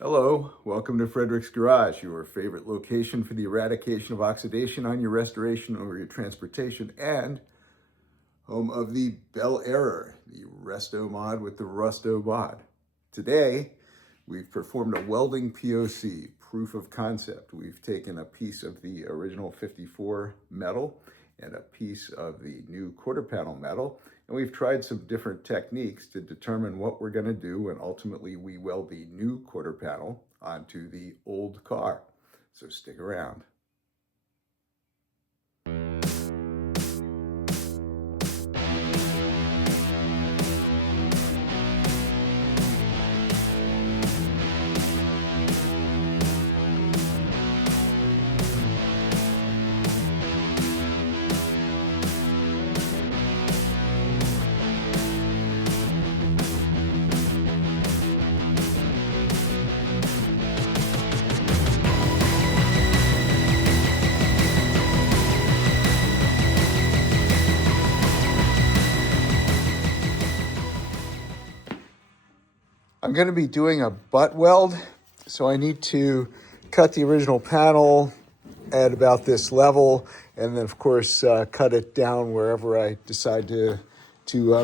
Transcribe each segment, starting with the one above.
Hello, welcome to Frederick's Garage, your favorite location for the eradication of oxidation on your restoration or your transportation, and home of the Bel Airror, the resto-mod with the rusto-bod. Today, we've performed a welding POC, proof of concept. We've taken a piece of the original 54 metal and a piece of the new quarter panel metal, and we've tried some different techniques to determine what we're going to do when ultimately we weld the new quarter panel onto the old car. So stick around. I'm going to be doing a butt weld, so I need to cut the original panel at about this level, and then of course cut it down wherever I decide to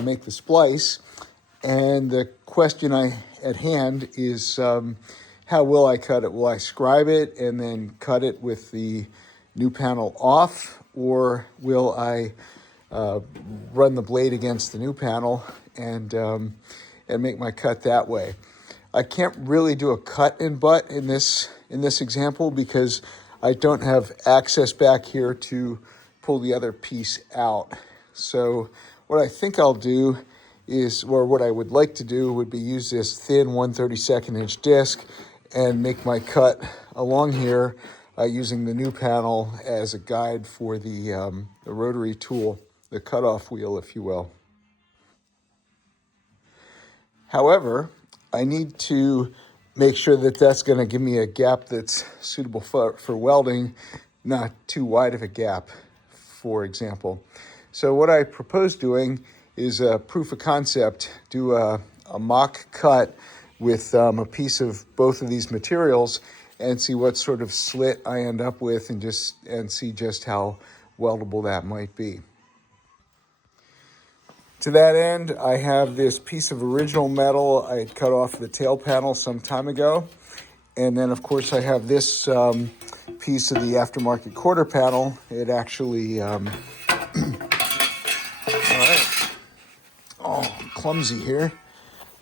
make the splice. And the question at hand is how will I cut it? Will I scribe it and then cut it with the new panel off, or will I run the blade against the new panel and make my cut that way? I can't really do a cut and butt in this example because I don't have access back here to pull the other piece out. So what I think I'll do is, or what I would like to do would be use this thin 1/32 inch disc and make my cut along here using the new panel as a guide for the rotary tool, the cutoff wheel, if you will. However, I need to make sure that that's going to give me a gap that's suitable for welding, not too wide of a gap, for example. So what I propose doing is a proof of concept, do a mock cut with a piece of both of these materials and see what sort of slit I end up with and see just how weldable that might be. To that end, I have this piece of original metal I had cut off the tail panel some time ago. And then, of course, I have this piece of the aftermarket quarter panel. It actually, all right, oh, I'm clumsy here.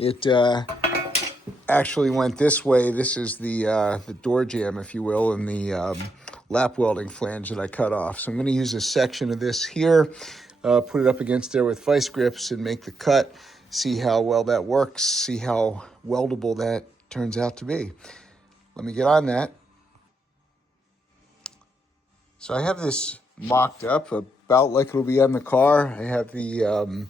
It actually went this way. This is the door jamb, if you will, and the lap welding flange that I cut off. So I'm going to use a section of this here, put it up against there with vice grips and make the cut, see how well that works, see how weldable that turns out to be. Let me get on that. So I have this mocked up about like it'll be on the car. I have the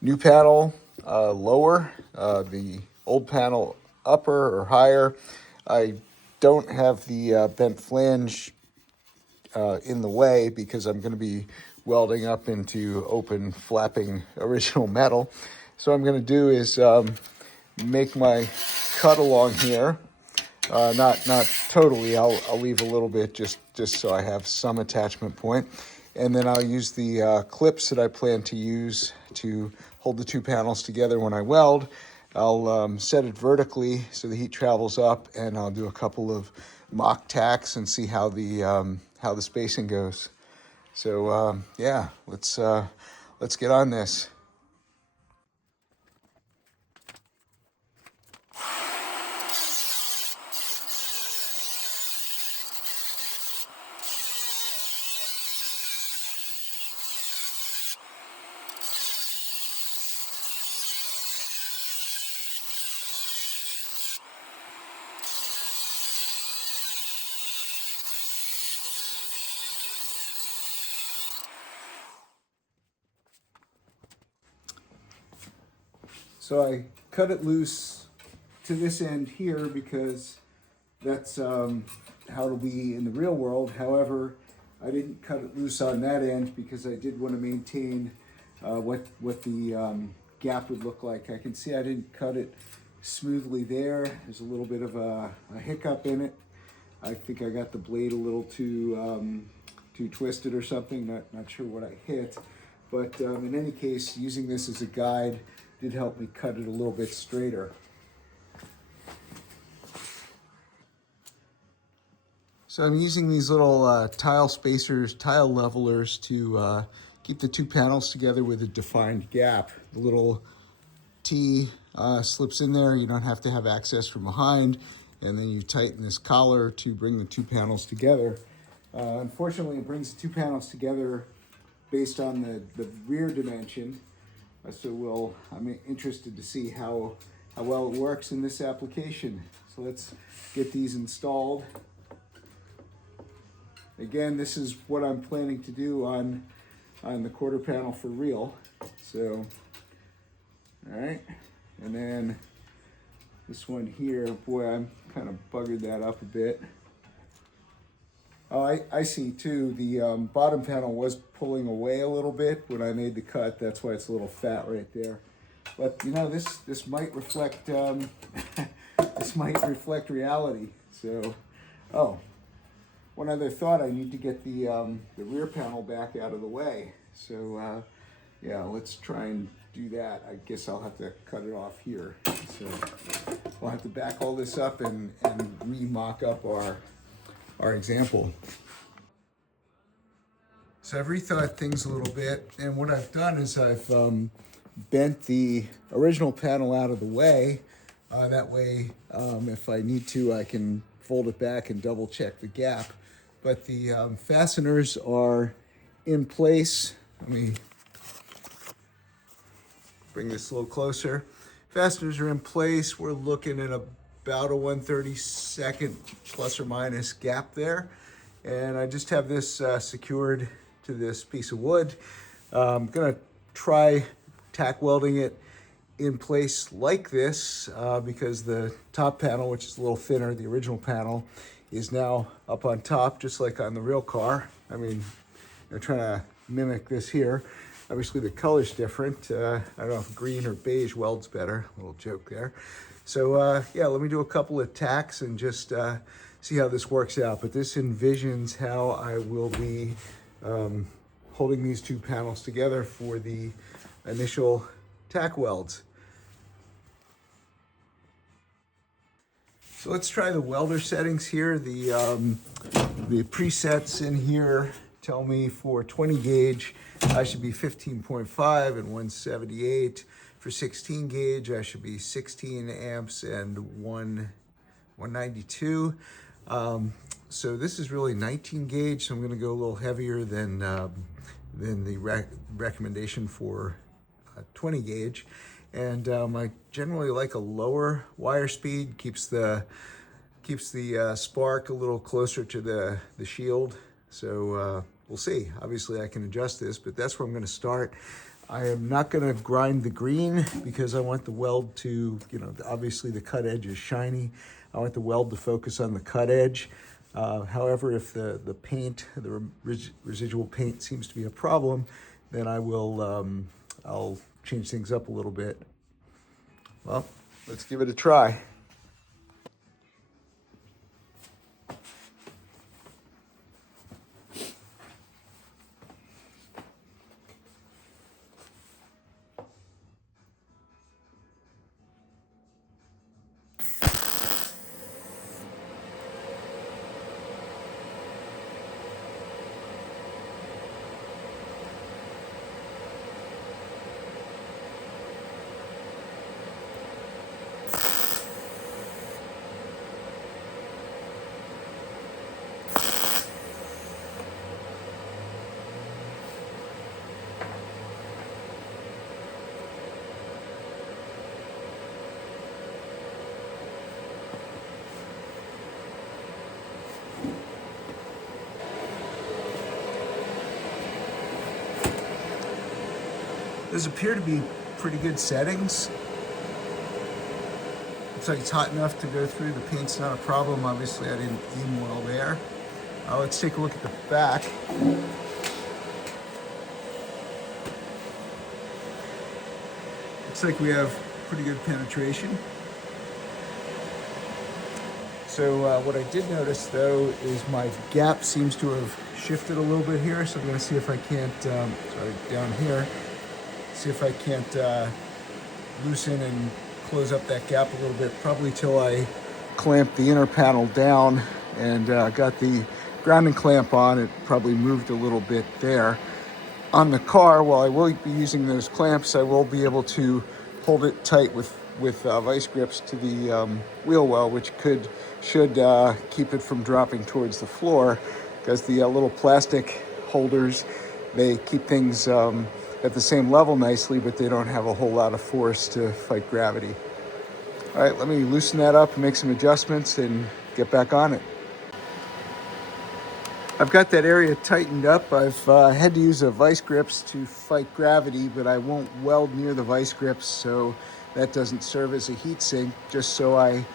new panel lower, the old panel upper or higher. I don't have the bent flange in the way because I'm going to be welding up into open flapping original metal. So what I'm going to do is make my cut along here. Not totally. I'll leave a little bit just so I have some attachment point, and then I'll use the clips that I plan to use to hold the two panels together when I weld. I'll set it vertically so the heat travels up, and I'll do a couple of mock tacks and see how the spacing goes. So yeah, let's get on this. So I cut it loose to this end here because that's how it'll be in the real world. However, I didn't cut it loose on that end because I did want to maintain what the gap would look like. I can see I didn't cut it smoothly there. There's a little bit of a hiccup in it. I think I got the blade a little too twisted or something. Not sure what I hit, but in any case, using this as a guide did help me cut it a little bit straighter. So I'm using these little tile spacers, tile levelers to keep the two panels together with a defined gap. The little T slips in there. You don't have to have access from behind. And then you tighten this collar to bring the two panels together. Unfortunately, it brings the two panels together based on the rear dimension. So I'm interested to see how well it works in this application. So let's get these installed. Again, this is what I'm planning to do on the quarter panel for real. So, all right, and then this one here, boy, I'm kind of buggered that up a bit. Oh, I see too, the bottom panel was pulling away a little bit when I made the cut. That's why it's a little fat right there. But you know, this might reflect this might reflect reality. So, oh, one other thought, I need to get the rear panel back out of the way. So yeah, let's try and do that. I guess I'll have to cut it off here. So we'll have to back all this up and re-mock up our example. So I've rethought things a little bit, and what I've done is I've bent the original panel out of the way. That way, if I need to, I can fold it back and double check the gap. But the fasteners are in place. Let me bring this a little closer. Fasteners are in place. We're looking at about a 1/32 plus or minus gap there. And I just have this secured to this piece of wood. I'm gonna try tack welding it in place like this because the top panel, which is a little thinner, the original panel, is now up on top, just like on the real car. I mean, I'm trying to mimic this here. Obviously the color's different. I don't know if green or beige welds better. A little joke there. So yeah, let me do a couple of tacks and just see how this works out. But this envisions how I will be holding these two panels together for the initial tack welds. So let's try the welder settings here. The presets in here tell me for 20 gauge, I should be 15.5 and 178. For 16 gauge, I should be 16 amps and 192. So this is really 19 gauge, so I'm gonna go a little heavier than the recommendation for 20 gauge. And I generally like a lower wire speed, keeps the spark a little closer to the shield. So we'll see. Obviously I can adjust this, but that's where I'm gonna start. I am not gonna grind the green because I want the weld to, you know, obviously the cut edge is shiny. I want the weld to focus on the cut edge. However, if the paint, the residual paint seems to be a problem, then I will, I'll change things up a little bit. Well, let's give it a try. Those appear to be pretty good settings. Looks like it's hot enough to go through. The paint's not a problem. Obviously, I didn't aim well there. Let's take a look at the back. Looks like we have pretty good penetration. So what I did notice though is my gap seems to have shifted a little bit here. So I'm gonna see if I can't, sorry, down here, see if I can't loosen and close up that gap a little bit, probably till I clamp the inner panel down and got the grounding clamp on. It probably moved a little bit there. On the car, while I will be using those clamps, I will be able to hold it tight with vice grips to the wheel well, which should keep it from dropping towards the floor, because the little plastic holders, they keep things at the same level nicely, but they don't have a whole lot of force to fight gravity. All right, let me loosen that up and make some adjustments and get back on it. I've got that area tightened up. I've had to use vice grips to fight gravity, but I won't weld near the vice grips, so that doesn't serve as a heat sink, just so I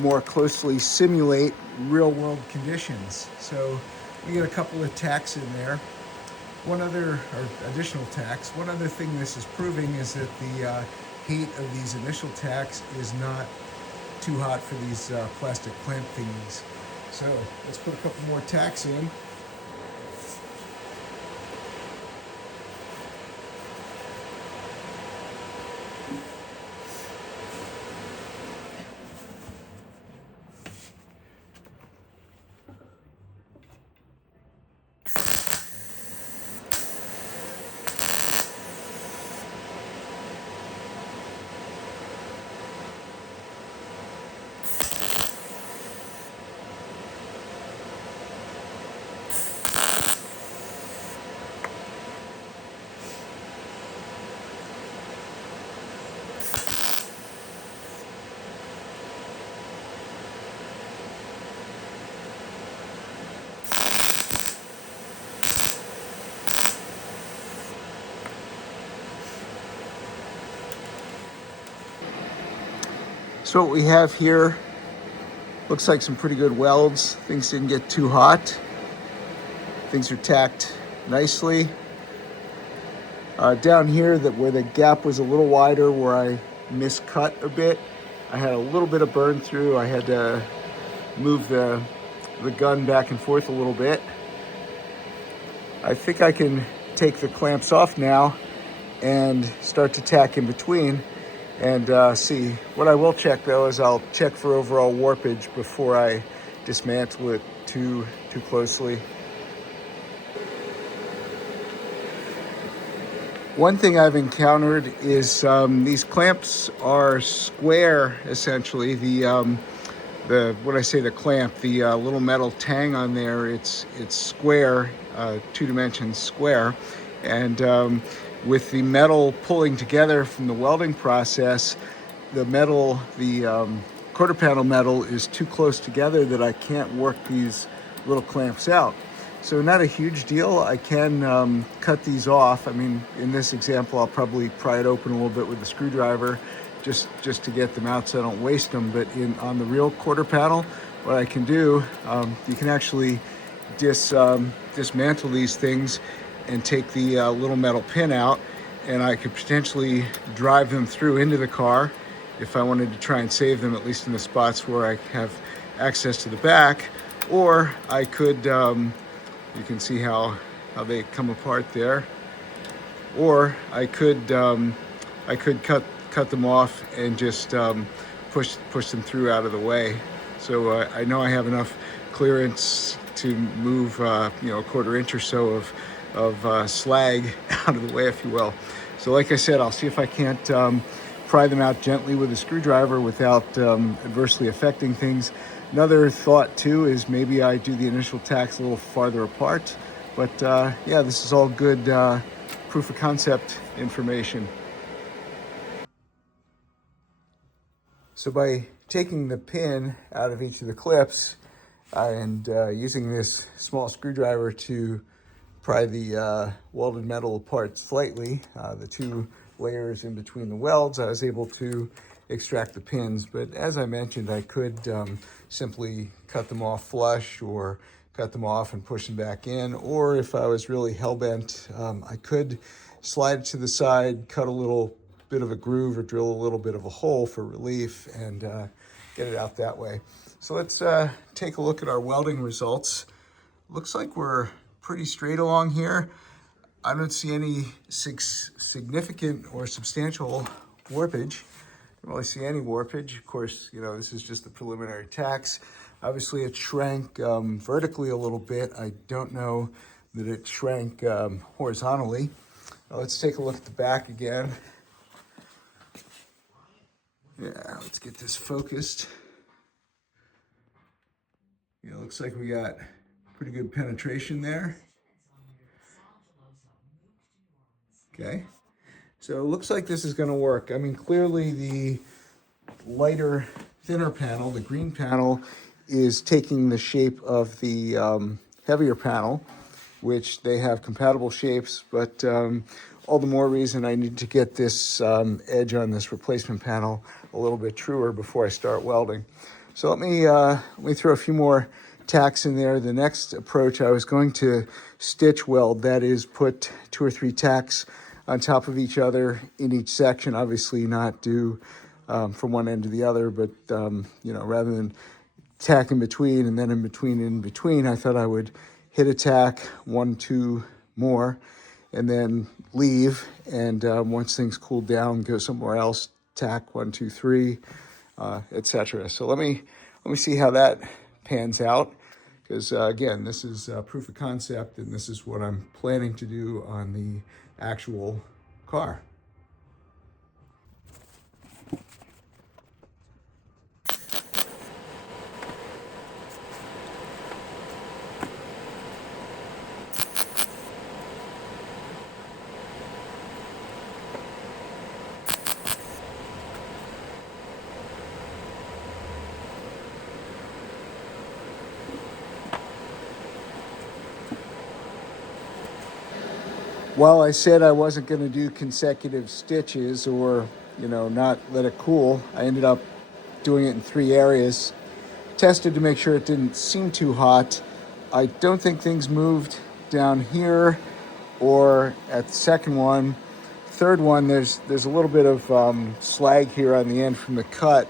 more closely simulate real world conditions. So we get a couple of tacks in there. Additional tacks. One other thing this is proving is that the heat of these initial tacks is not too hot for these plastic clamp thingies. So let's put a couple more tacks in. So what we have here looks like some pretty good welds. Things didn't get too hot. Things are tacked nicely. Down here, where the gap was a little wider, where I miscut a bit, I had a little bit of burn through. I had to move the gun back and forth a little bit. I think I can take the clamps off now and start to tack in between and see. What I will check though is I'll check for overall warpage before I dismantle it too closely. One thing I've encountered is these clamps are square, essentially. When I say the clamp, the little metal tang on there, it's square, 2 dimensions square, and with the metal pulling together from the welding process, the quarter panel metal is too close together that I can't work these little clamps out. So not a huge deal. I can cut these off. I mean, in this example, I'll probably pry it open a little bit with a screwdriver just to get them out so I don't waste them. But on the real quarter panel, what I can do, you can actually dismantle these things and take the little metal pin out, and I could potentially drive them through into the car if I wanted to try and save them, at least in the spots where I have access to the back. Or I could, you can see how they come apart there. Or I could cut them off and just push them through out of the way. So I know I have enough clearance to move, a 1/4 inch or so of slag out of the way, if you will. So like I said, I'll see if I can't pry them out gently with a screwdriver without adversely affecting things. Another thought too is maybe I do the initial tacks a little farther apart. But yeah, this is all good proof of concept information. So by taking the pin out of each of the clips and using this small screwdriver to pry the welded metal apart slightly, the 2 layers in between the welds, I was able to extract the pins. But as I mentioned, I could simply cut them off flush, or cut them off and push them back in. Or if I was really hell-bent, I could slide it to the side, cut a little bit of a groove, or drill a little bit of a hole for relief, and get it out that way. So let's take a look at our welding results. Looks like we're pretty straight along here. I don't see any significant or substantial warpage. I don't really see any warpage. Of course, you know, this is just the preliminary tacks. Obviously it shrank vertically a little bit. I don't know that it shrank horizontally. Now let's take a look at the back again. Yeah, let's get this focused. Yeah, looks like we got pretty good penetration there. Okay, so it looks like this is going to work. I mean, clearly the lighter, thinner panel, the green panel, is taking the shape of the heavier panel, which they have compatible shapes, but all the more reason I need to get this edge on this replacement panel a little bit truer before I start welding. So let me throw a few more tacks in there. The next approach, I was going to stitch weld, that is put 2 or 3 tacks on top of each other in each section, obviously not do from one end to the other, but you know, rather than tack in between and then in between, I thought I would hit a tack, 1, 2 more, and then leave, and once things cool down, go somewhere else, tack 1, 2, 3, etc. So let me see how that pans out, because again, this is proof of concept, and this is what I'm planning to do on the actual car. While I said I wasn't going to do consecutive stitches or, you know, not let it cool, I ended up doing it in 3 areas. Tested to make sure it didn't seem too hot. I don't think things moved down here or at the second one. Third one, there's a little bit of slag here on the end from the cut,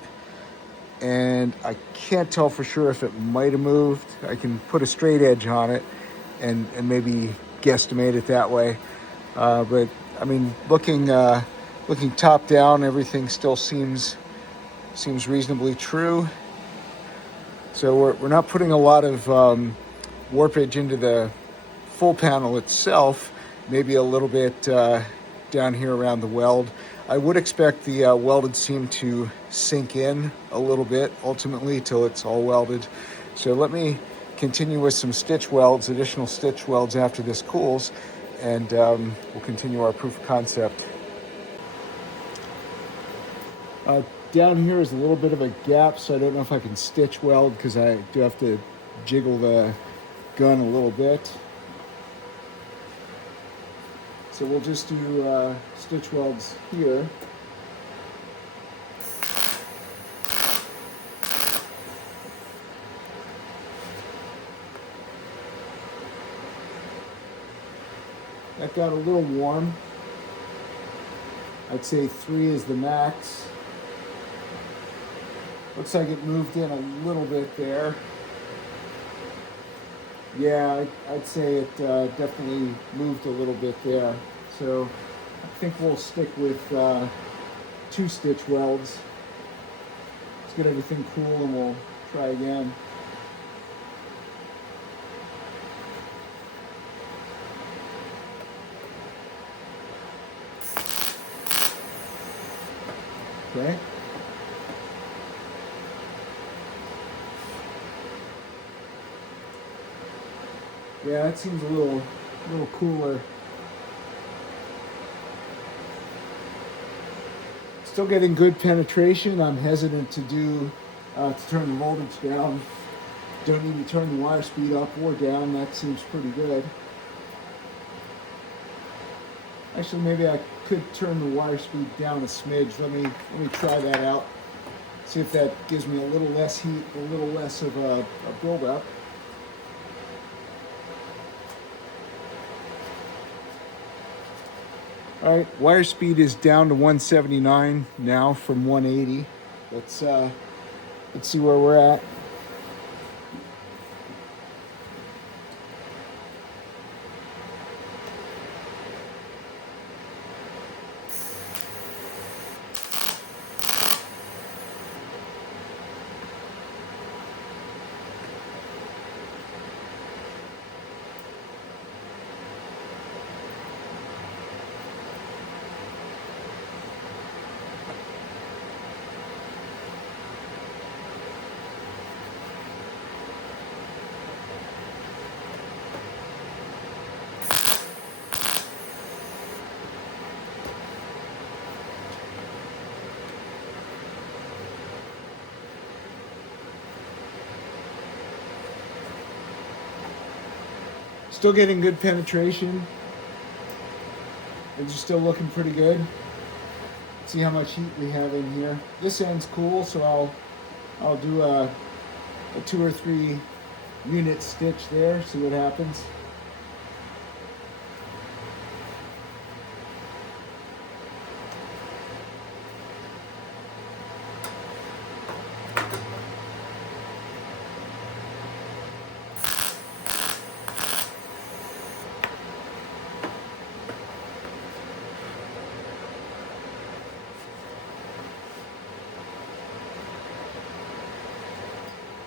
and I can't tell for sure if it might have moved. I can put a straight edge on it and maybe guesstimate it that way. But I mean, looking top down, everything still seems reasonably true. So we're not putting a lot of warpage into the full panel itself. Maybe a little bit down here around the weld. I would expect the welded seam to sink in a little bit ultimately till it's all welded. So let me continue with some stitch welds, additional stitch welds after this cools, and we'll continue our proof of concept. Down here is a little bit of a gap, so I don't know if I can stitch weld because I do have to jiggle the gun a little bit. So we'll just do stitch welds here. That got a little warm. I'd say 3 is the max. Looks like it moved in a little bit there. Yeah, I'd say it definitely moved a little bit there. So I think we'll stick with 2 stitch welds. Let's get everything cool and we'll try again. Okay. Yeah, that seems a little cooler. Still getting good penetration. I'm hesitant to turn the voltage down. Don't need to turn the wire speed up or down. That seems pretty good. Actually, maybe I could turn the wire speed down a smidge. Let me try that out. See if that gives me a little less heat, a little less of a buildup. All right, wire speed is down to 179 now from 180. Let's Let's see where we're at. Still getting good penetration. It's still looking pretty good. Let's see how much heat we have in here. This end's cool, so I'll do a 2 or 3 unit stitch there, see what happens.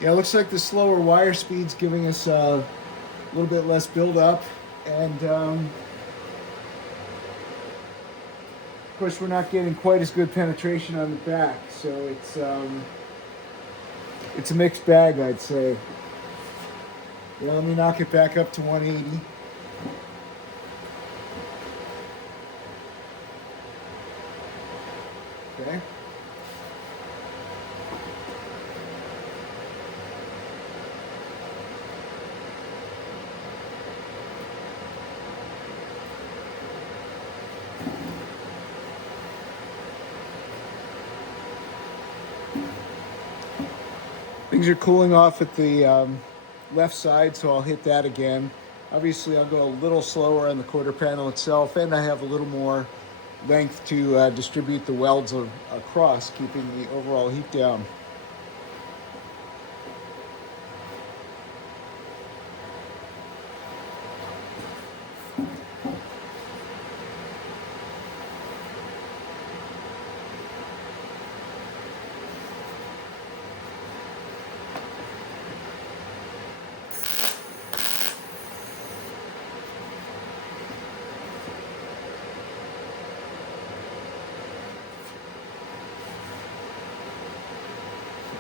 Yeah, it looks like the slower wire speed's giving us a little bit less buildup, and of course we're not getting quite as good penetration on the back, so it's a mixed bag, I'd say. Yeah, let me knock it back up to 180. Okay. Things are cooling off at the left side, so I'll hit that again. Obviously, I'll go a little slower on the quarter panel itself, and I have a little more length to distribute the welds across, keeping the overall heat down.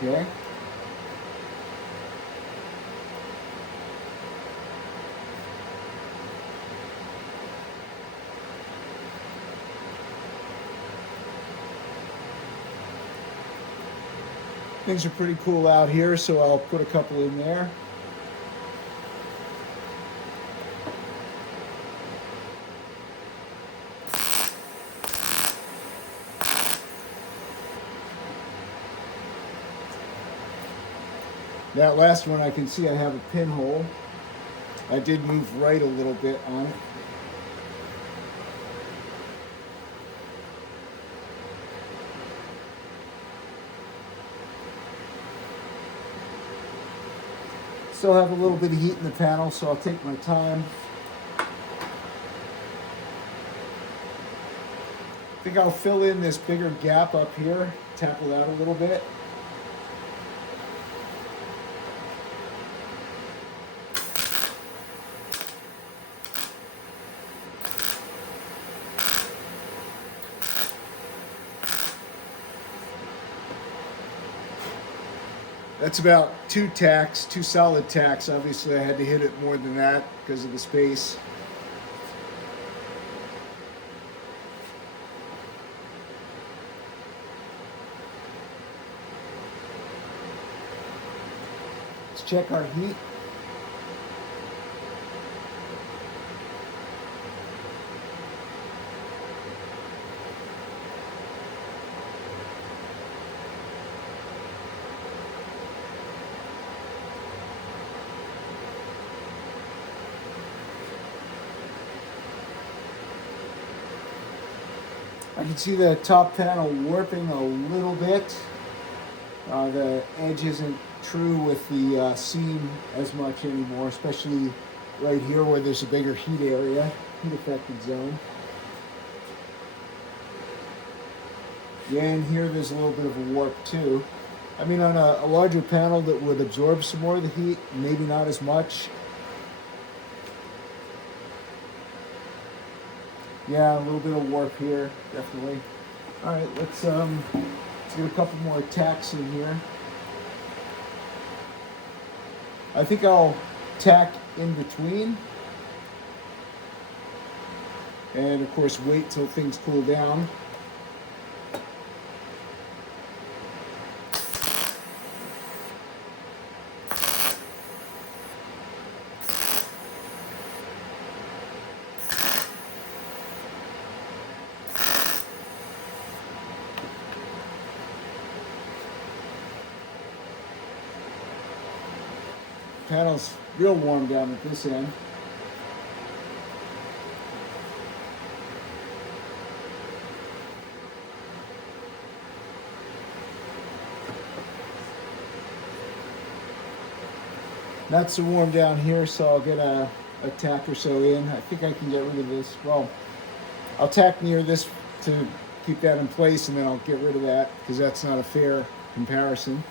Okay. Things are pretty cool out here, so I'll put a couple in there. That last one, I can see I have a pinhole. I did move right a little bit on it. Still have a little bit of heat in the panel, so I'll take my time. I think I'll fill in this bigger gap up here, tackle that a little bit. That's about 2 tacks, 2 solid tacks. Obviously I had to hit it more than that because of the space. Let's check our heat. I can see the top panel warping a little bit. The edge isn't true with the seam as much anymore, especially right here where there's a bigger heat area, heat affected zone. Yeah, and here there's a little bit of a warp too. I mean, on a larger panel that would absorb some more of the heat, maybe not as much. Yeah, a little bit of warp here, definitely. All right, let's get a couple more tacks in here. I think I'll tack in between. And of course, wait till things cool down. Panel's real warm down at this end. Not so warm down here, so I'll get a tack or so in. I think I can get rid of this. Well, I'll tack near this to keep that in place, and then I'll get rid of that because that's not a fair comparison.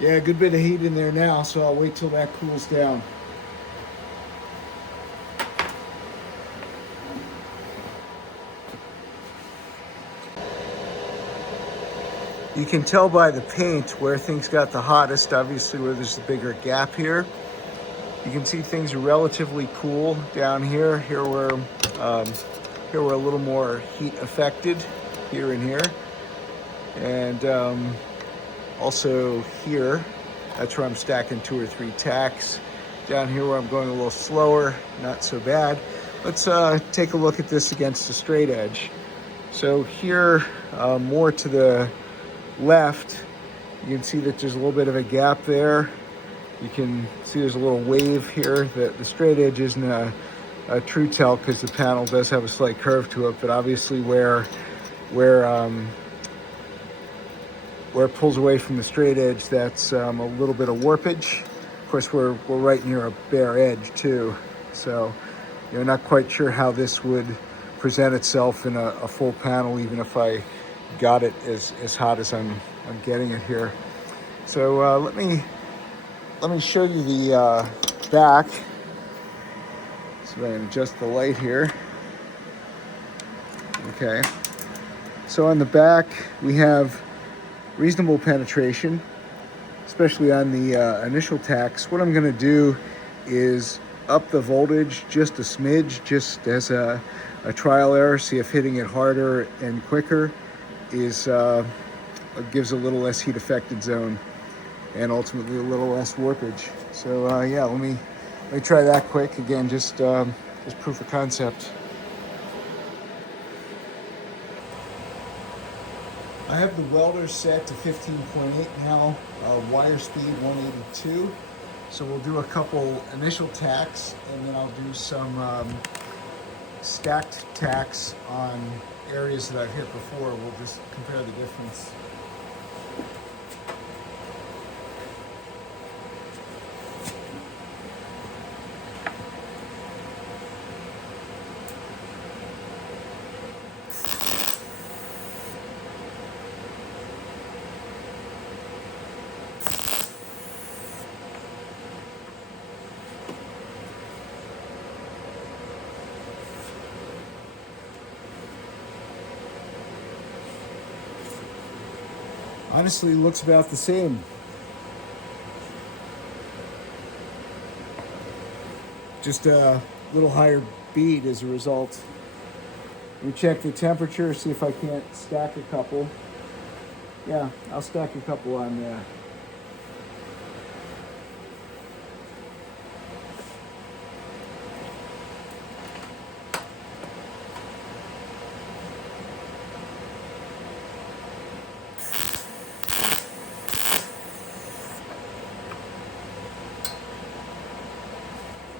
Yeah, a good bit of heat in there now, so I'll wait till that cools down. You can tell by the paint where things got the hottest, obviously where there's a bigger gap here. You can see things are relatively cool down here. Here we're a little more heat affected, here and here. And also here, that's where I'm stacking 2 or 3 tacks. Down here where I'm going a little slower, not so bad. Let's take a look at this against a straight edge. So here, more to the left, you can see that there's a little bit of a gap there. You can see there's a little wave here. The straight edge isn't a true tell because the panel does have a slight curve to it, but obviously where it pulls away from the straight edge, that's a little bit of warpage. Of course, we're right near a bare edge too, so you're not quite sure how this would present itself in a full panel, even if I got it as hot as I'm getting it here. So let me show you the back. So I can adjust the light here. Okay. So on the back we have reasonable penetration, especially on the initial tacks. What I'm going to do is up the voltage just a smidge, just as a trial error, see if hitting it harder and quicker gives a little less heat affected zone and ultimately a little less warpage. So yeah, let me try that quick again, just proof of concept. I have the welder set to 15.8 now, wire speed 182. So we'll do a couple initial tacks, and then I'll do some stacked tacks on areas that I've hit before. We'll just compare the difference. Honestly, looks about the same. Just a little higher bead as a result. Let me check the temperature, see if I can't stack a couple. Yeah, I'll stack a couple on there.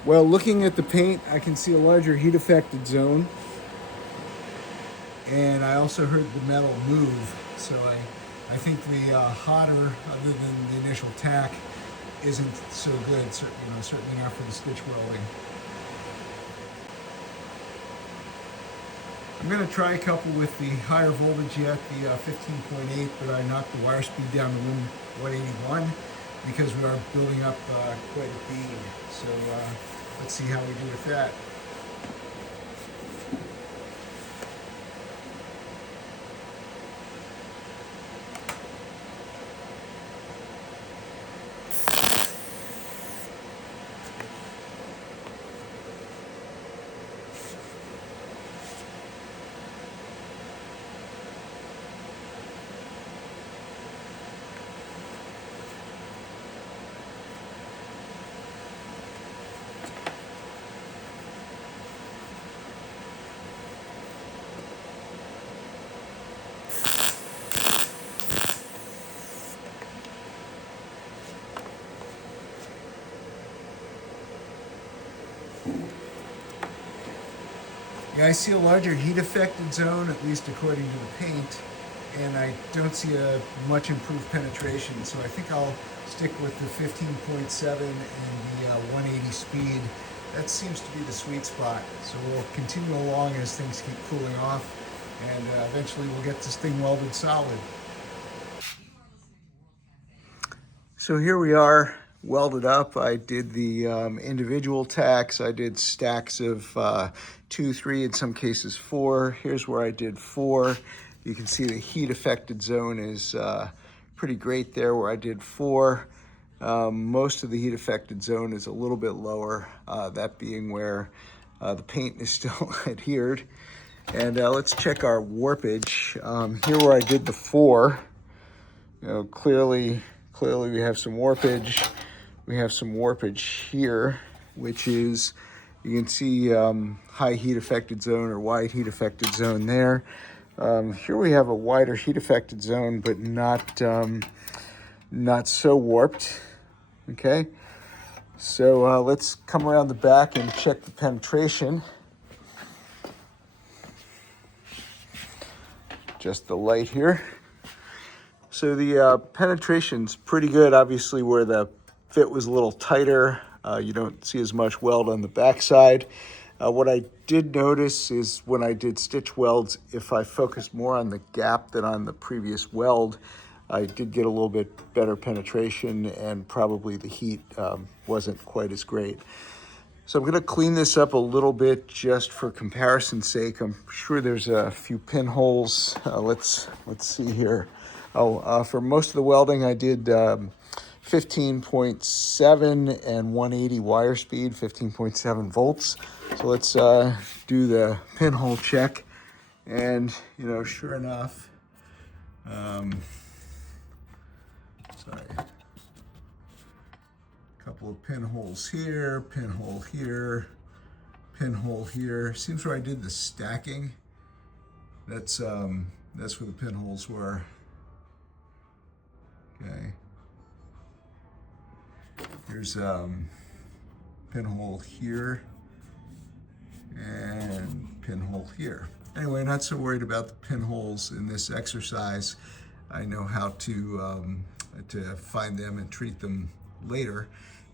Well, looking at the paint, I can see a larger heat affected zone. And I also heard the metal move. So I think the hotter, other than the initial tack, isn't so good. Certainly not for the stitch welding. I'm going to try a couple with the higher voltage yet, the 15.8, but I knocked the wire speed down to 181 because we are building up quite a bead. So let's see how we do with that. Yeah, I see a larger heat affected zone, at least according to the paint, and I don't see a much improved penetration. So I think I'll stick with the 15.7 and the 180 speed. That seems to be the sweet spot. So we'll continue along as things keep cooling off, and eventually we'll get this thing welded solid. So here we are, welded up. I did the individual tacks. I did stacks of 2, 3, in some cases 4. Here's where I did 4. You can see the heat affected zone is pretty great there where I did 4. Most of the heat affected zone is a little bit lower, that being where the paint is still adhered. And let's check our warpage. Here where I did the 4, clearly we have some warpage. We have some warpage here, which is, you can see high heat affected zone or wide heat affected zone there. Here we have a wider heat affected zone, but not so warped. Okay, so let's come around the back and check the penetration. Just the light here. So the penetration's pretty good. Obviously where the fit was a little tighter, you don't see as much weld on the backside. What I did notice is when I did stitch welds, if I focused more on the gap than on the previous weld, I did get a little bit better penetration, and probably the heat wasn't quite as great. So I'm going to clean this up a little bit just for comparison's sake. I'm sure there's a few pinholes. Let's see here. For most of the welding, I did 15.7 and 180 wire speed, 15.7 volts. So let's do the pinhole check. And, sure enough, couple of pinholes here, pinhole here, pinhole here. Seems where I did the stacking. That's where the pinholes were. Okay. Here's pinhole here and pinhole here. Anyway, not so worried about the pinholes in this exercise. I know how to find them and treat them later.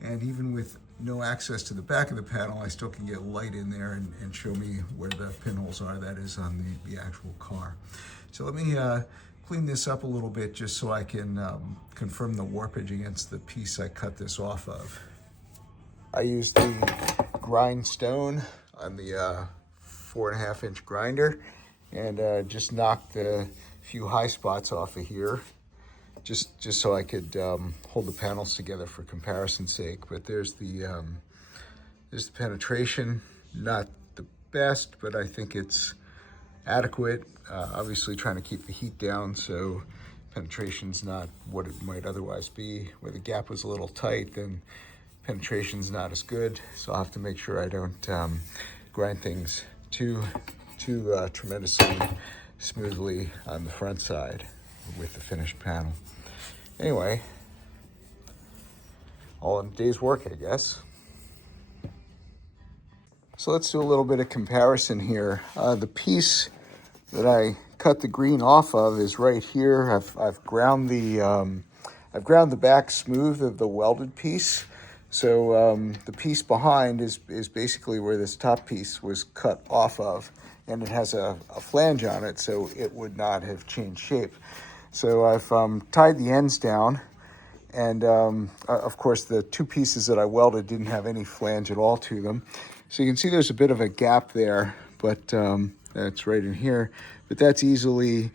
And even with no access to the back of the panel, I still can get light in there and show me where the pinholes are. That is on the actual car. So let me clean this up a little bit just so I can confirm the warpage against the piece I cut this off of. I used the grindstone on the 4.5 inch grinder and just knocked a few high spots off of here. Just so I could hold the panels together for comparison's sake. But there's the penetration. Not the best, but I think it's adequate. Obviously trying to keep the heat down, so penetration's not what it might otherwise be. Where the gap was a little tight, then penetration's not as good. So I'll have to make sure I don't grind things too tremendously smoothly on the front side with the finished panel. Anyway, all in a day's work, I guess. So let's do a little bit of comparison here. The piece that I cut the green off of is right here. I've ground the back smooth of the welded piece. So the piece behind is basically where this top piece was cut off of, and it has a flange on it, so it would not have changed shape. So I've tied the ends down, and of course the two pieces that I welded didn't have any flange at all to them. So you can see there's a bit of a gap there, but that's right in here. But that's easily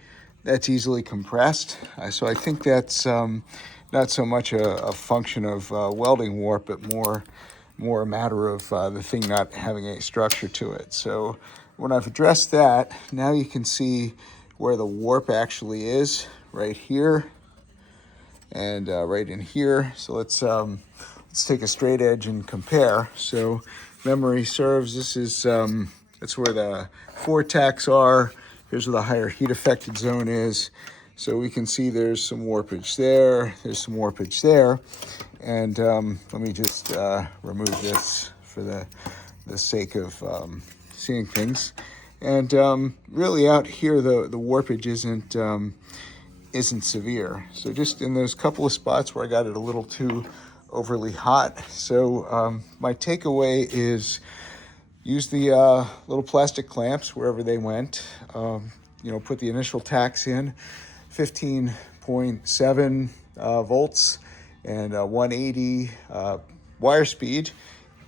compressed. So I think that's not so much a function of welding warp, but more a matter of the thing not having any structure to it. So when I've addressed that, now you can see where the warp actually is, right here and right in here. So let's take a straight edge and compare. So memory serves, this is that's where the 4 tacks are. Here's where the higher heat affected zone is. So we can see there's some warpage there, there's some warpage there. And let me just remove this for the sake of seeing things. And really out here, the warpage isn't severe. So just in those couple of spots where I got it a little too overly hot. So my takeaway is use the little plastic clamps wherever they went. Put the initial tacks in, 15.7 volts and 180 wire speed,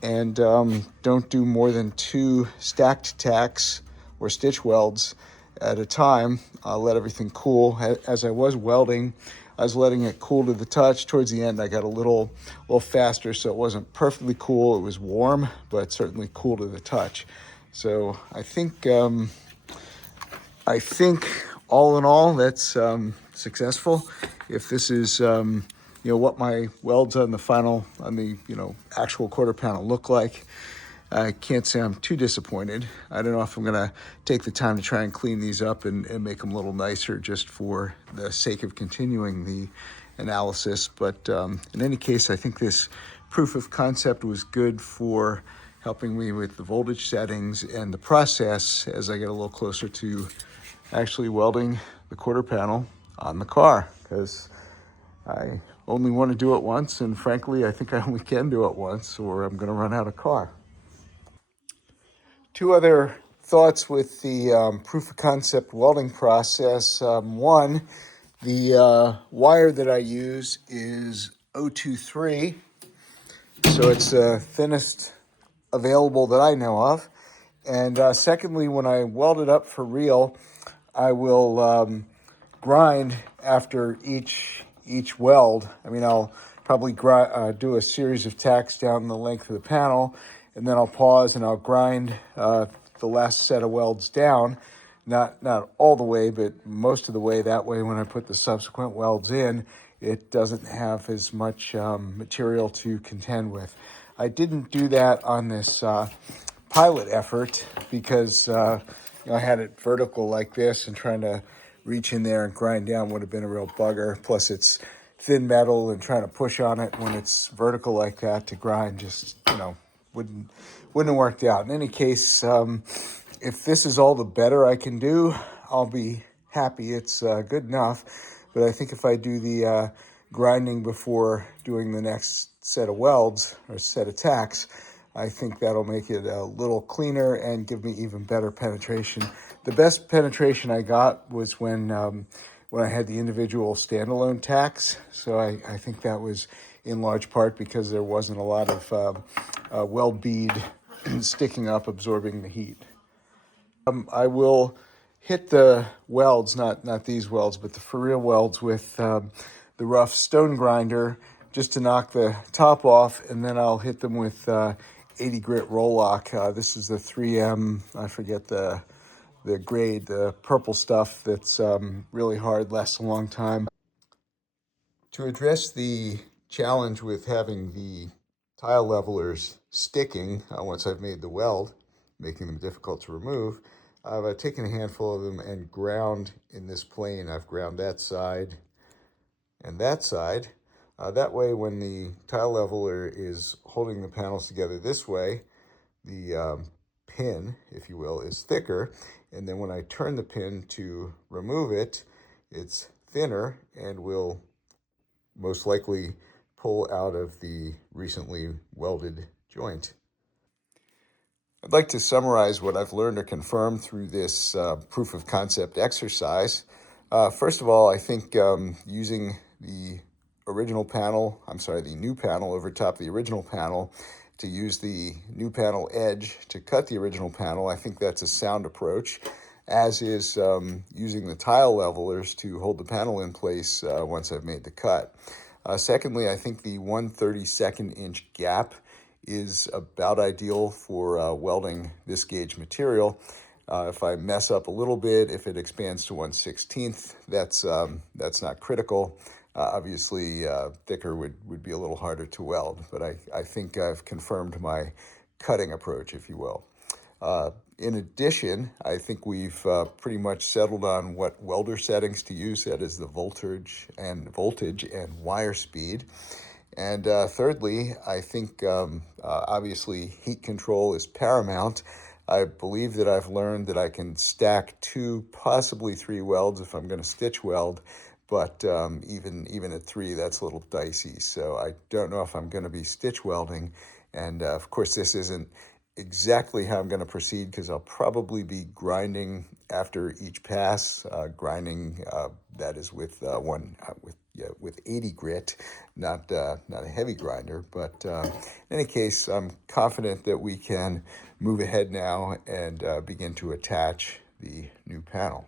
and don't do more than 2 stacked tacks or stitch welds at a time. Let everything cool. As I was welding, I was letting it cool to the touch. Towards the end, I got a little faster, so it wasn't perfectly cool. It was warm, but certainly cool to the touch. So I think all in all, that's successful. If this is what my welds on the actual quarter panel look like, I can't say I'm too disappointed. I don't know if I'm gonna take the time to try and clean these up and make them a little nicer just for the sake of continuing the analysis. But in any case, I think this proof of concept was good for helping me with the voltage settings and the process as I get a little closer to actually welding the quarter panel on the car, because I only want to do it once, and frankly, I think I only can do it once, or I'm going to run out of car. 2 other thoughts with the proof of concept welding process. One, the wire that I use is 023, so it's the thinnest available that I know of. And secondly, when I weld it up for real, I will grind after each weld. I mean, I'll probably do a series of tacks down the length of the panel, and then I'll pause and I'll grind the last set of welds down. Not all the way, but most of the way. That way, when I put the subsequent welds in, it doesn't have as much material to contend with. I didn't do that on this pilot effort because I had it vertical like this, and trying to reach in there and grind down would have been a real bugger. Plus it's thin metal, and trying to push on it when it's vertical like that to grind just, wouldn't have worked out. In any case, if this is all the better I can do, I'll be happy. It's good enough. But I think if I do the grinding before doing the next set of welds or set of tacks, I think that'll make it a little cleaner and give me even better penetration. The best penetration I got was when I had the individual standalone tacks. So I think that was in large part because there wasn't a lot of weld bead sticking up, absorbing the heat. I will hit the welds, not these welds, but the for real welds with the rough stone grinder just to knock the top off, and then I'll hit them with 80 grit Roloc. This is the 3M, I forget the grade, the purple stuff that's really hard, lasts a long time. To address the challenge with having the tile levelers sticking once I've made the weld, making them difficult to remove, I've taken a handful of them and ground in this plane. I've ground that side and that side. That way, when the tile leveler is holding the panels together this way, the pin, if you will, is thicker. And then when I turn the pin to remove it, it's thinner and will most likely pull out of the recently welded joint. I'd like to summarize what I've learned or confirmed through this proof of concept exercise. First of all, I think using the the new panel over top of the original panel, to use the new panel edge to cut the original panel, I think that's a sound approach, as is using the tile levelers to hold the panel in place once I've made the cut. Secondly, I think the 1/32 inch gap is about ideal for welding this gauge material. If I mess up a little bit, if it expands to 1/16, that's not critical. Obviously, thicker would be a little harder to weld, but I think I've confirmed my cutting approach, if you will. In addition, I think we've pretty much settled on what welder settings to use. That is the voltage and wire speed. And thirdly, I think obviously heat control is paramount. I believe that I've learned that I can stack 2, possibly 3 welds if I'm going to stitch weld, but even at 3, that's a little dicey. So I don't know if I'm going to be stitch welding. And of course, this isn't exactly how I'm going to proceed, because I'll probably be grinding after each pass. Grinding that is with with 80 grit, not a heavy grinder. But in any case, I'm confident that we can move ahead now and begin to attach the new panel.